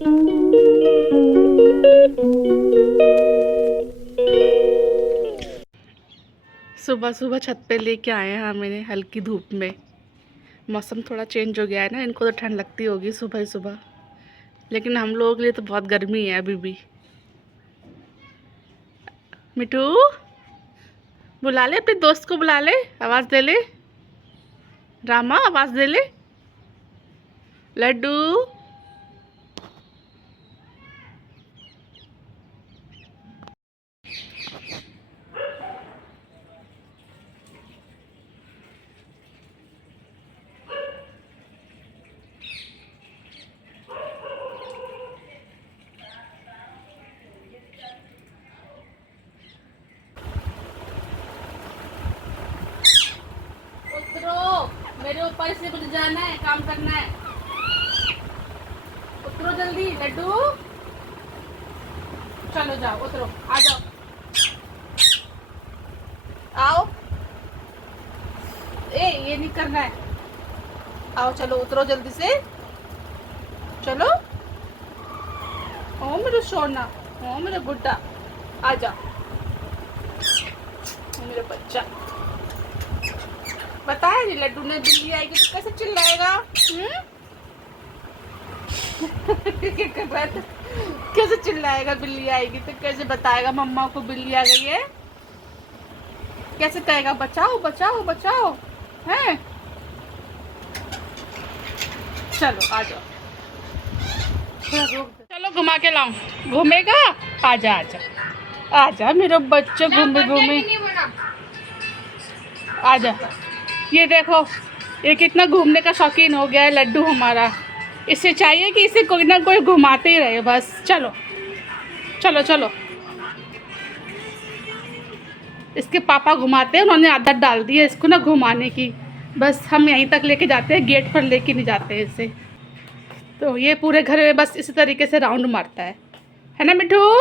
सुबह सुबह छत पे लेके आए हैं मैंने हल्की धूप में। मौसम थोड़ा चेंज हो गया है ना, इनको तो ठंड लगती होगी सुबह ही सुबह, लेकिन हम लोगों के लिए तो बहुत गर्मी है अभी भी। मिठू, बुला ले अपने दोस्त को, बुला ले, आवाज़ दे ले। रामा, आवाज़ दे ले। लड्डू, मेरे ऊपर से कुछ जाना है, काम करना है। उतरो जल्दी लड्डू, चलो जाओ, उतरो, आ जाओ, आओ। ये नहीं करना है, आओ, चलो उतरो जल्दी से, चलो। ओ मेरे सोना, ओ मेरा बुड्ढा, आ जा, मेरा बच्चा। बताया नहीं, लड्डू ने बिल्ली आएगी तो कैसे चिल्लाएगा? कैसे चिल्लाएगा? बिल्ली आएगी तो कैसे बताएगा मम्मा को बिल्ली आ गई है? कैसे कहेगा बचाओ बचाओ बचाओ? हैं? चलो आ जाओ, चलो घुमा के लाऊं। घूमेगा? आजा आजा आजा मेरा बच्चा, घूमे घूमे आजा। ये देखो, ये कितना घूमने का शौकीन हो गया है लड्डू हमारा। इसे चाहिए कि इसे कोई ना कोई घुमाते ही रहे बस। चलो चलो चलो, इसके पापा घुमाते हैं, उन्होंने आदत डाल दी है इसको ना घुमाने की। बस हम यहीं तक लेके जाते हैं, गेट पर लेके नहीं जाते हैं इसे। तो ये पूरे घर में बस इसी तरीके से राउंड मारता है ना मिठू?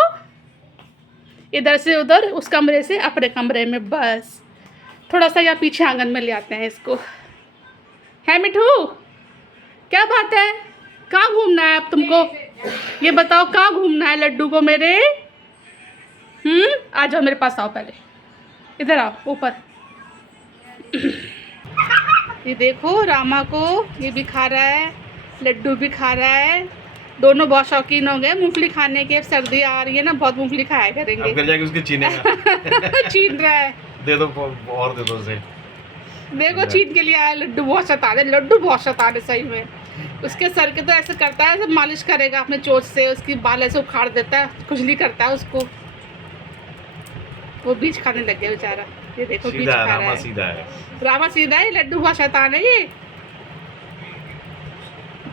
इधर से उधर, उस कमरे से अपने कमरे में, बस थोड़ा सा यहाँ पीछे आंगन में ले आते हैं इसको। है मिठू, क्या बात है? कहाँ घूमना है अब तुमको? ये बताओ, कहाँ घूमना है लड्डू को मेरे? आ जाओ मेरे पास, आओ, पहले इधर आओ, ऊपर। ये देखो रामा को, ये भी खा रहा है, लड्डू भी खा रहा है। दोनों बहुत शौकीन हो गए मूंगफली खाने के। अब सर्दी आ रही है ना, बहुत मूंगफली खाया करेंगे। अब जाके उसके छीनेगा। छीन रहा है, दे दो और दे दो उसे। देखो छीन के लिए आया। लड्डू बहुत शैतान है, लड्डू बहुत शैतान है सही में। उसके सर के तो ऐसे करता है, ऐसे मालिश करेगा अपने चोट से, उसकी बाल ऐसे उखाड़ देता है, खुजली करता है उसको। वो बीज खाने लग गया बेचारा। ये देखो बीज खा रहा है। सीधा है, रामा सीधा है, लड्डू बहुत शैतान है। ये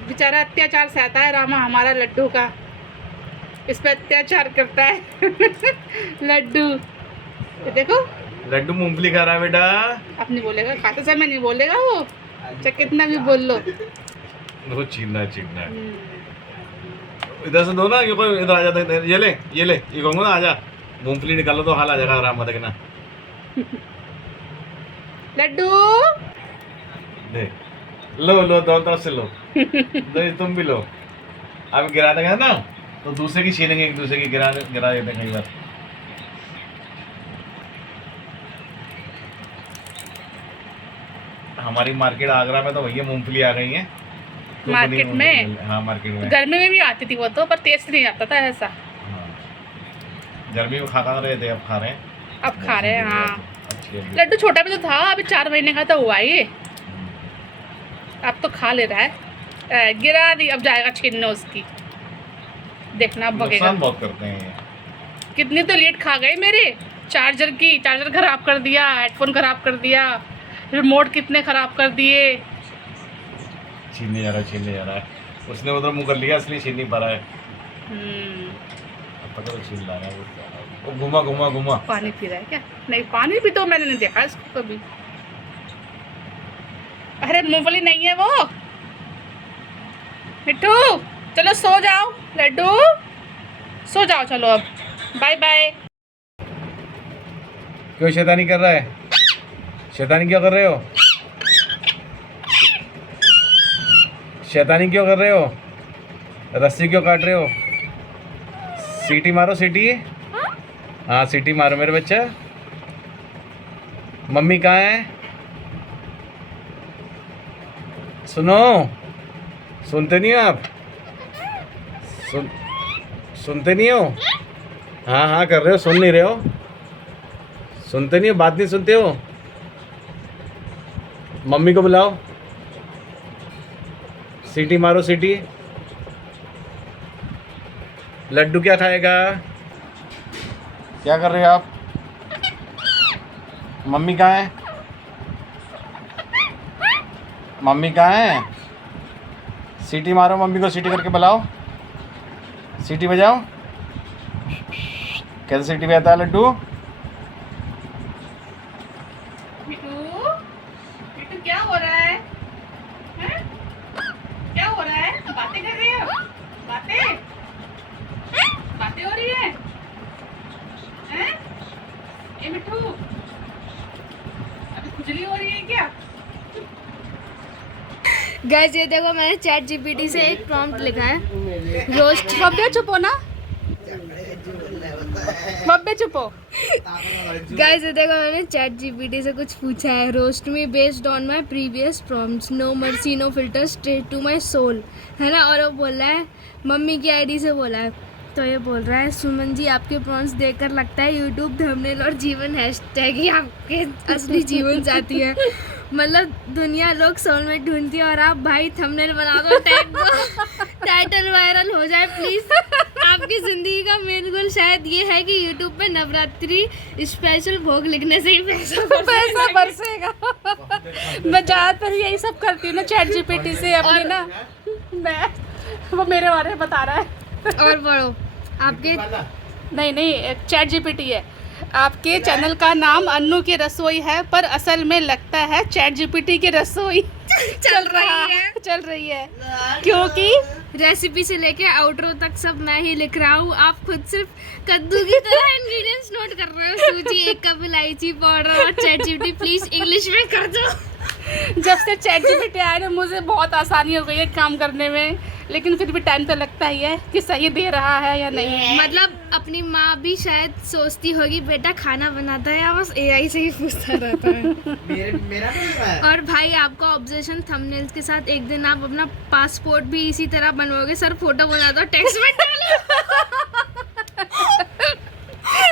बेचारा अत्याचार सहता है रामा हमारा लड्डू का, इस पे अत्याचार करता है। लड्डू, ये देखो लड्डू मूंगफली खा रहा है बेटा। अब नहीं बोलेगा, खाते समय नहीं बोलेगा वो, चाहे कितना भी बोल लो। वो छीनना है। इधर से दो ना, इधर आ जाता है। ये ले ये कहूँगा ना, आजा मूंगफली निकालो तो हाल आ जाएगा आराम मत देखना। लड्डू दे, लो दो तरफ से लो। दो, तुम भी लो। अब गिरा देगा ना तो दूसरे की छीनेंगे, एक दूसरे की गिरा देते हैं कई बार। हमारी मार्केट आगरा में तो भैया मूंगफली आ गई है तो मार्केट में। हाँ मार्केट में गर्मी में भी आती थी वो तो, पर टेस्ट नहीं आता था ऐसा। हाँ। गर्मी में खा रहे थे, अब खा रहे हैं। अब खा रहे हैं, हाँ। लड्डू छोटा भी तो था, अभी 4 महीने का तो हुआ ये, अब तो खा ले रहा है। गिरा दी, अब जाएगा छीनने उसकी, देखना अब भगेगा। नुकसान बहुत करते हैं ये। कितनी तो लेट खा गए मेरे चार्जर खराब कर दिया, हेडफोन खराब कर दिया, रिमोट कितने खराब कर दिए। छीनने जा रहा है। उसने उधर मुंह कर लिया, इसलिए छीन नहीं पा रहा है। अब पता तो छीन रहा है वो। घुमा पानी पी रहा है क्या? नहीं, पानी भी तो मैंने नहीं देखा इसको कभी। अरे मूंगफली नहीं है वो। मिट्टू चलो सो जाओ, लड्डू सो जाओ, चलो अब बाय बाय। क्यों शैतानी कर रहा है? शैतानी क्यों कर रहे हो? शैतानी क्यों कर रहे हो? रस्सी क्यों काट रहे हो? सीटी मारो, सीटी। हाँ सीटी मारो मेरे बच्चा। मम्मी कहाँ है? सुनो, सुनते नहीं हो आप? सुनते नहीं हो? हाँ हाँ कर रहे हो, सुन नहीं रहे हो? सुनते नहीं हो, बात नहीं सुनते हो? मम्मी को बुलाओ, सीटी मारो, सीटी। लड्डू क्या खाएगा? क्या कर रहे हो आप? मम्मी कहाँ है? मम्मी कहाँ है? सीटी मारो, मम्मी को सीटी करके बुलाओ, सीटी बजाओ। कैसे सीटी बजाता है लड्डू? मिठू, मिठू क्या हो रहा है? हैं? क्या हो रहा है? बातें कर रही हो? बातें? बातें हो रही है? हैं? ये मिठू, अभी खुजली हो रही है क्या? गाइस ये देखो, मैंने चैट जीपीटी से एक प्रॉम्प्ट लिखा है, रोस्ट। बब्बे चुप हो ना, बब्बे चुप हो। गाइस ये देखो, मैंने चैट जीपीटी से कुछ पूछा है, roast me based on my previous prompts, no mercy no filter, straight to my soul, है ना। और वो बोल रहा है, मम्मी की आईडी से बोला है, तो ये बोल रहा है, सुमन जी आपके प्रॉम्प्ट्स देखकर लगता है यूट्यूब थंबनेल और जीवन हैशटैग ही आपके असली जीवन साथी है। मतलब दुनिया लोग सोलमेट ढूंढती है और आप भाई थंबनेल बना दो, टैग दो, टाइटल वायरल हो जाए प्लीज। आपकी जिंदगी का मेन गोल शायद ये है कि यूट्यूब पे नवरात्रि स्पेशल भोग लिखने से ही पैसा बरसेगा। मैं ज़्यादातर यही सब करती हूँ ना चैट जीपीटी से अपनी ना, मैं वो मेरे बारे में बता रहा है। और बढ़ो आपके नहीं चैट जीपीटी है। आपके चैनल का नाम अन्नू की रसोई है, पर असल में लगता है चैट जीपीटी की रसोई चल रही है क्योंकि रेसिपी से लेके आउटरो तक सब मैं ही लिख रहा हूँ। आप खुद सिर्फ कद्दू की तरह इंग्रेडिएंट्स नोट कर रहे हो, सूजी 1 कप, इलायची पाउडर, और चैट जीपीटी प्लीज इंग्लिश में कर दो। जब से चैट जीपीटी आया ना, मुझे बहुत आसानी हो गई है काम करने में, लेकिन फिर भी टाइम तो लगता ही है कि सही दे रहा है या नहीं। मतलब अपनी माँ भी शायद सोचती होगी बेटा खाना बनाता है या बस एआई से ही पूछता रहता है। मेरा और भाई आपका ऑब्जेक्शन थंबनेल्स के साथ, एक दिन आप अपना पासपोर्ट भी इसी तरह बनवाओगे, सर फोटो बना दो, टेक्स्ट में डालो।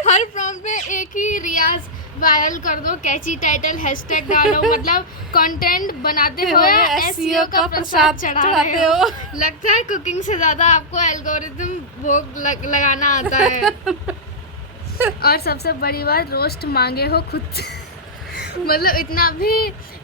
हर प्रॉम्प्ट में एक ही रियाज वायरल कर दो, कैची टाइटल, हैशटैग डालो, मतलब कंटेंट बनाते हुए एसईओ का प्रसाद चढ़ाते हो। लगता है कुकिंग से ज़्यादा आपको एल्गोरिथम भोग लगाना आता है। और सबसे बड़ी बात, रोस्ट मांगे हो खुद से। मतलब इतना भी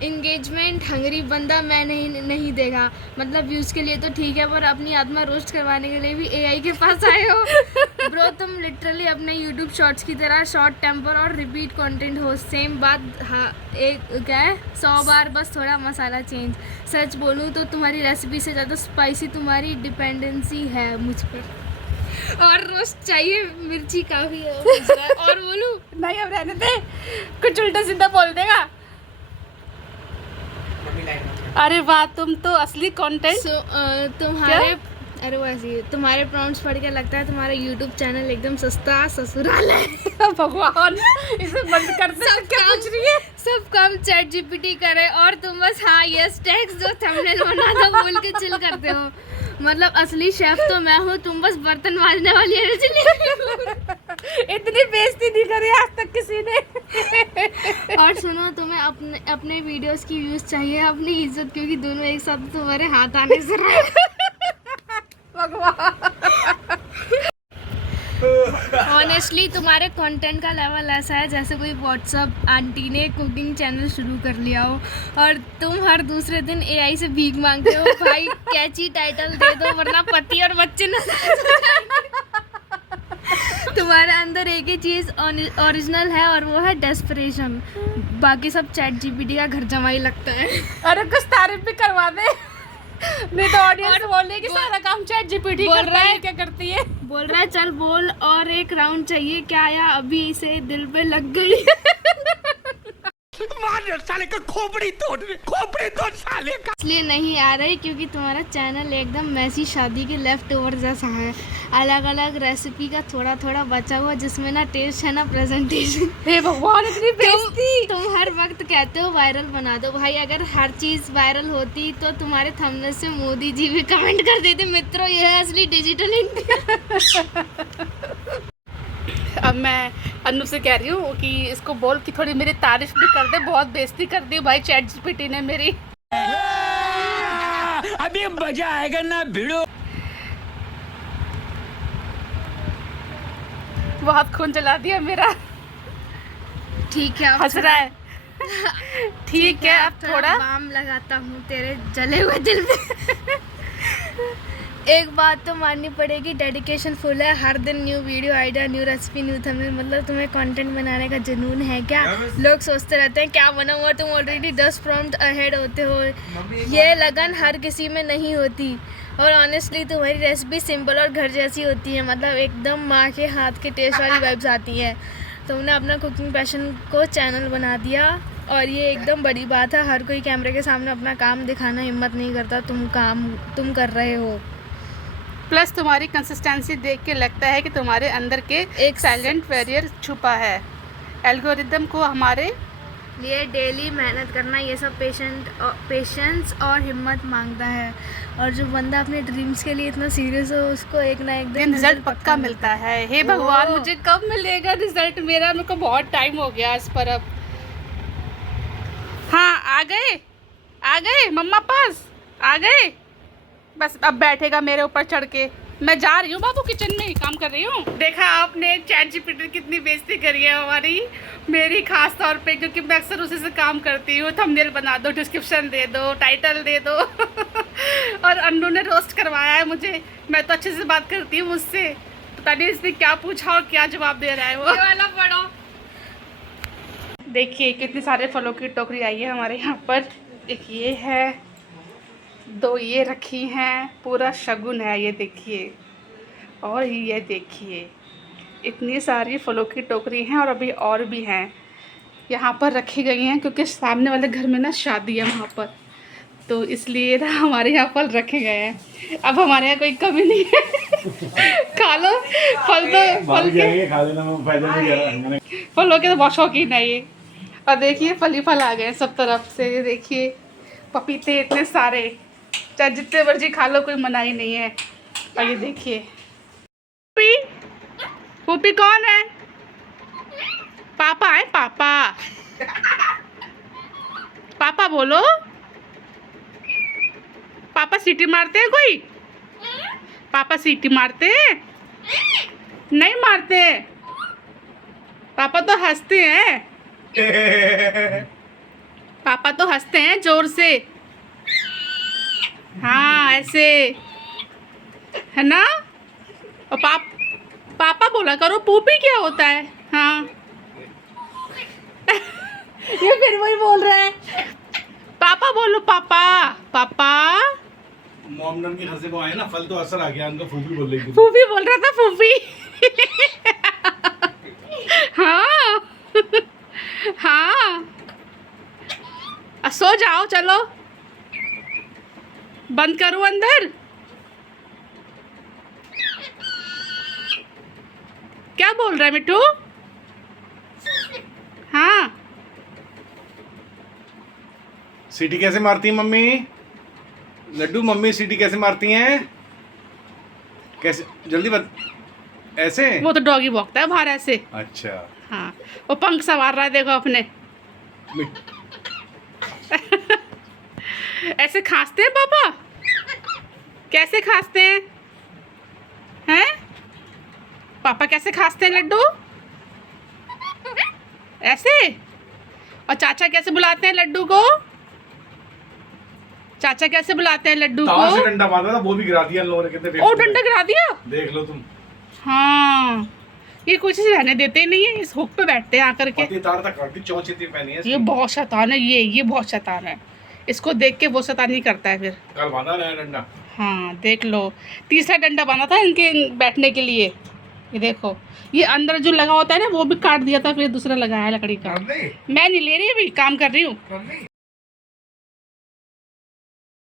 इंगेजमेंट हंगरी बंदा मैं नहीं देखा। मतलब व्यूज़ के लिए तो ठीक है, पर अपनी आत्मा रोस्ट करवाने के लिए भी एआई के पास आए हो। ब्रो तुम लिटरली अपने यूट्यूब शॉर्ट्स की तरह शॉर्ट टेम्पर और रिपीट कंटेंट हो। सेम बात, हाँ एक क्या है 100 बार, बस थोड़ा मसाला चेंज। सच बोलूँ तो तुम्हारी रेसिपी से ज़्यादा स्पाइसी तुम्हारी डिपेंडेंसी है मुझ पर, और रोस्ट चाहिए, मिर्ची काफ़ी है। और बोलूँ नहीं, अब रहने दे, कुछ उल्टा सीधा बोल देगा। अरे वाह, तुम तो असली कंटेंट। तुम्हारे अरे वैसे तुम्हारे प्रॉम्प्ट्स पढ़ के लगता है तुम्हारा यूट्यूब चैनल एकदम सस्ता ससुराल है। भगवान, इसे बंद कर दे। क्या पूछ रही है? सब काम चैट जीपीटी करे और तुम बस हाँ यस टैक्स जो थंबनेल बना दो बोल के चिल करते हो। मतलब असली शेफ तो मैं हूँ, तुम बस बर्तन मांजने वाली एनर्जी। इतनी बेइज्जती नहीं करी आज तक किसी ने। और सुनो, तुम्हें अपने वीडियोस की व्यूज चाहिए, अपनी इज्जत, क्योंकि दोनों एक साथ तुम्हारे हाथ आने से ऑनेस्टली तुम्हारे कंटेंट का लेवल ऐसा है जैसे कोई व्हाट्सअप आंटी ने कुकिंग चैनल शुरू कर लिया हो और तुम हर दूसरे दिन एआई से भीख मांगते हो। भाई कैची टाइटल दे दो वरना पति और बच्चे न। तुम्हारे अंदर एक ही चीज़ ओरिजिनल है और वो है डेस्परेशन। बाकी सब चैट जीपीटी का घर जमाई लगता है। अरे कुछ तारीफ भी करवा दे, नहीं तो ऑडियंस बोल रही है कि सारा काम चैट जीपीटी कर रहा है, क्या करती है। बोल रहा है चल बोल और एक राउंड चाहिए क्या, या अभी से दिल पे लग गई। इसलिए नहीं आ रही क्योंकि तुम्हारा चैनल एकदम मैसी शादी के लेफ्ट ओवर जैसा है, अलग अलग रेसिपी का थोड़ा थोड़ा बचा हुआ जिसमें ना टेस्ट है ना प्रेजेंटेशन। हे भगवान, इतनी बेइज्जती। तुम हर वक्त कहते हो वायरल बना दो भाई, अगर हर चीज़ वायरल होती तो तुम्हारे थंबनेल से मोदी जी भी कमेंट कर देते मित्रों ये है असली डिजिटल इंडिया। अब मैं अनु से कह रही हूँ कि इसको बोल कि थोड़ी मेरी तारीफ भी कर दे, बहुत बेइज्जती कर दी भाई चैट जीपीटी ने मेरी। अभी मजा आएगा ना भिड़ो। बहुत खून जला दिया मेरा। ठीक है, हंस रहा है। ठीक है, अब थोड़ा बाम लगाता हूँ तेरे जले हुए दिल में। एक बात तो माननी पड़ेगी, डेडिकेशन फुल है, हर दिन new video idea, new recipe, new thumbnail. मतलब तुम्हें कंटेंट बनाने का जुनून है क्या? लोग सोचते रहते हैं क्या बनाऊंगा, तुम ऑलरेडी 10 प्रॉम्प्ट अहेड होते हो। ये लगन हर किसी में नहीं होती और ऑनेस्टली तुम्हारी रेसिपी सिंपल और घर जैसी होती है, मतलब एकदम माँ के हाथ के टेस्ट वाली वाइब्स आती है। तुमने अपना कुकिंग पैशन को चैनल बना दिया और ये एकदम बड़ी बात है। हर कोई कैमरे के सामने अपना काम दिखाना हिम्मत नहीं करता, तुम कर रहे हो। प्लस तुम्हारी कंसिस्टेंसी देख के लगता है कि तुम्हारे अंदर के एक साइलेंट वॉरियर छुपा है। एल्गोरिदम को हमारे लिए डेली मेहनत करना ये सब पेशेंस और हिम्मत मांगता है, और जो बंदा अपने ड्रीम्स के लिए इतना सीरियस हो उसको एक ना एक दिन रिजल्ट पक्का मिलता है। हे भगवान, मुझे कब मिलेगा रिजल्ट मेरा? मेरे को बहुत टाइम हो गया इस पर। अब हाँ, आ गए मम्मा पास आ गए। बस अब बैठेगा मेरे ऊपर चढ़ के। मैं जा रही हूँ बाबू, किचन में ही काम कर रही हूँ। देखा आपने चैट जीपीटी कितनी बेइज्जती करी है हमारी, मेरी खास तौर पे, क्योंकि मैं अक्सर उसी से काम करती हूँ। थंबनेल बना दो, डिस्क्रिप्शन दे दो, टाइटल दे दो। और अन्नू ने रोस्ट करवाया है मुझे। मैं तो अच्छे से बात करती हूँ मुझसे, पता नहीं इसने क्या पूछा और क्या जवाब दे रहा है वो। वाला पढ़ो। देखिए कितने सारे फलों की टोकरी आई है हमारे यहाँ पर। एक ये है, 2 ये रखी हैं, पूरा शगुन है ये देखिए। और ये देखिए इतनी सारी फलों की टोकरी हैं और अभी और भी हैं यहाँ पर रखी गई हैं, क्योंकि सामने वाले घर में ना शादी है वहाँ पर, तो इसलिए ना हमारे यहाँ फल रखे गए हैं। अब हमारे यहाँ कोई कमी नहीं है। खा लो फल, तो फल के खा लेना, मैं फायदे नहीं कर रहा। फलों के तो बहुत शौकीन है ये। और देखिए फल ही फल आ गए हैं सब तरफ से। ये देखिए पपीते इतने सारे, चाहे जितने मर्जी खा लो, कोई मना ही नहीं है। और ये देखिए पुपी, पुपी कौन है? पापा है, पापा। पापा बोलो। पापा सीटी मारते हैं कोई? पापा सीटी मारते हैं? नहीं मारते। पापा तो हंसते हैं। पापा तो हंसते हैं जोर से। हाँ ऐसे है ना। और पापा बोला करो, पूपी क्या होता है? हाँ। ये फिर वही बोल रहा है, पापा बोलो, पापा पापा। मोमडन की खसे को आए ना फल, तो असर आ गया उनका। फूफी बोल रही थी, फूफी बोल रहा था, फूफी। हाँ हाँ, सो जाओ, चलो बंद करो अंदर। क्या बोल रहा है मिट्टू? हाँ, सीटी कैसे मारती है मम्मी? लड्डू, मम्मी सीटी कैसे मारती हैं? कैसे, जल्दी बत, ऐसे? वो तो डॉगी भौंकता है बाहर ऐसे। अच्छा हाँ, वो पंख संवार रहा है, देखो अपने। ऐसे खांसते हैं पापा? कैसे खांसते हैं? हैं? पापा कैसे खांसते हैं लड्डू? ऐसे? और चाचा कैसे बुलाते हैं लड्डू को? चाचा कैसे बुलाते हैं लड्डू तार से को? डंडा बांधा था, वो भी गिरा दिया इन लोगों ने। कितने ओ, डंडा गिरा दिया। देख लो तुम। हाँ, ये कुछ रहने देते ही नहीं है, इस हुक पे बैठते हैं आकर के। पति तार तक काटी, चोंच इतनी पहनी है। ये बहुत शैतान है, ये बहुत शैतान है। इसको देख के वो शैतानी करता है फिर। कल बांधा नया डंडा। हाँ देख लो, तीसरा डंडा बांधा था इनके बैठने के लिए। ये देखो, ये अंदर जो लगा होता है ना वो भी काट दिया था, फिर दूसरा लगाया है लकड़ी का। मैं नहीं ले रही, अभी काम कर रही हूँ।